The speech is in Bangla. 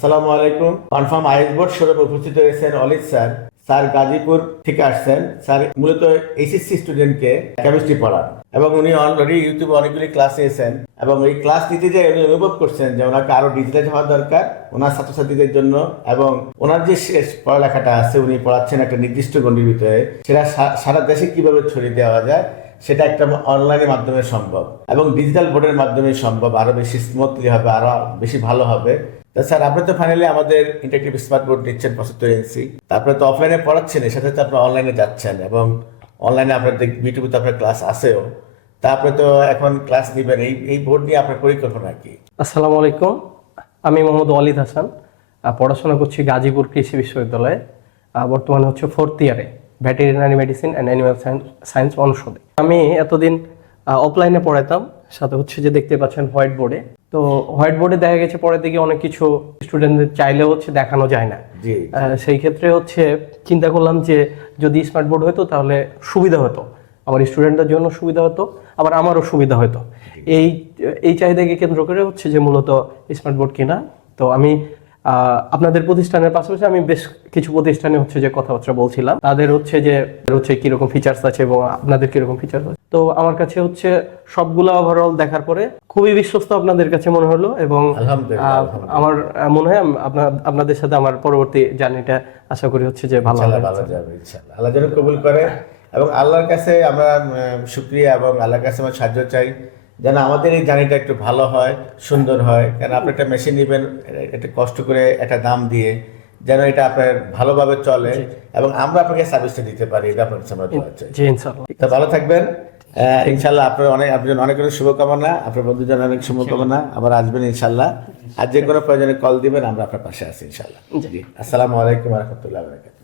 আসসালামু আলাইকুম। কনফার্ম আইএস বোর্ড শোরুমে উপস্থিত হয়েছেন অলিদ স্যার। স্যার গাজীপুর থেকে আসছেন। স্যার মূলত এইচএসসি স্টুডেন্টকে কেমিস্ট্রি পড়ান এবং উনি অলরেডি ইউটিউবে অনেকগুলি ক্লাস নিয়েছেন এবং এই ক্লাস নিতে যে উনি অনুভব করছেন যে ওনাকে আরো ডিজিটাল হওয়া দরকার ওনার ছাত্রছাত্রীদের জন্য, এবং ওনার যে শেষ পড়ালেখাটা আছে উনি পড়াচ্ছেন একটা নির্দিষ্ট গণ্ডির ভিতরে, সেটা সারা দেশে কিভাবে ছড়িয়ে দেওয়া যায় সেটা একটা অনলাইনের মাধ্যমে সম্ভব এবং ডিজিটাল বোর্ডের মাধ্যমে সম্ভব। আরো বেশি স্মুথলি হবে, আরো বেশি ভালো হবে। তা স্যার, আপনি তো ফাইনালি আমাদের ইন্টারেক্টিভ স্মার্ট বোর্ড নিচ্ছেন 75 ইঞ্চি, তারপরে তো অফলাইনে পড়াচ্ছেন, এর সাথে তো আপনি অনলাইনে যাচ্ছেন এবং অনলাইনে আপনার ইউটিউবে তো আপনার ক্লাস আছেও। তারপরে তো এখন ক্লাস নিবেন, এই বোর্ড নিয়ে আপনার পরিকল্পনা কি? আসসালামু আলাইকুম, আমি মোহাম্মদ ওয়ালিদ হাসান, পড়াশোনা করছি গাজীপুর কৃষি বিশ্ববিদ্যালয়ে। বর্তমানে হচ্ছে 4th ইয়ারে veterinary medicine and animal science অনুষদে। আমি এতদিন অফলাইনে পড়াতাম, সাথে হচ্ছে যে দেখতে পাচ্ছেন হোয়াইট বোর্ডে। তো হোয়াইট বোর্ডে দেখা গেছে পড়াতে গিয়ে অনেক কিছু স্টুডেন্টদের চাইলেও হচ্ছে দেখানো যায় না। সেই ক্ষেত্রে হচ্ছে চিন্তা করলাম যে যদি স্মার্ট বোর্ড হতো তাহলে সুবিধা হতো, আমার স্টুডেন্টদের জন্য সুবিধা হতো, আবার আমারও সুবিধা হতো। এই চাহিদাকে কেন্দ্র করে হচ্ছে যে মূলত স্মার্ট বোর্ড কিনা। তো আমি আপনাদের প্রতিষ্ঠানের পাশাপাশি আমি বেশ কিছু প্রতিষ্ঠানে হচ্ছে যে কথাবার্তা বলছিলাম, তাদের হচ্ছে কিরকম ফিচার্স আছে এবং আপনাদের কিরকম ফিচার্স আছে। তো আমার কাছে হচ্ছে সবগুলো ওভারঅল দেখার পরে খুবই বিশ্বস্ত আপনাদের কাছে মনে হলো এবং আমার মনে হয় আপনাদের সাথে আমার পরবর্তী জার্নিটা আশা করি হচ্ছে যে ভালো যাবে ইনশাআল্লাহ। আল্লাহ যেন কবুল করে এবং আল্লাহর কাছে আমরা শুকরিয়া এবং আল্লাহর কাছে আমরা সাহায্য চাই যেন আমাদের এই জার্নিটা একটু ভালো হয়, সুন্দর হয়। কারণ আপনি একটা মেশিন নেবেন, একটা কষ্ট করে একটা দাম দিয়ে, যেন এটা আপনার ভালোভাবে চলে এবং আমরা আপনাকে সার্ভিসটা দিতে পারি, এটা আপনার কাছে আমরা দোয়া চাই। জি ইনশাআল্লাহ। তো ভালো থাকবেন ইনশাআল্লাহ। আপনার অনেক শুভকামনা, আপনার বন্ধুদের অনেক শুভকামনা। আবার আসবেন ইনশাআল্লাহ। আর যে কোনো প্রয়োজনে কল দিবেন, আমরা আপনার পাশে আছি ইনশাআল্লাহ। জি, আসসালামু আলাইকুম ওয়া রাহমাতুল্লাহি ওয়া বারাকাতুহু।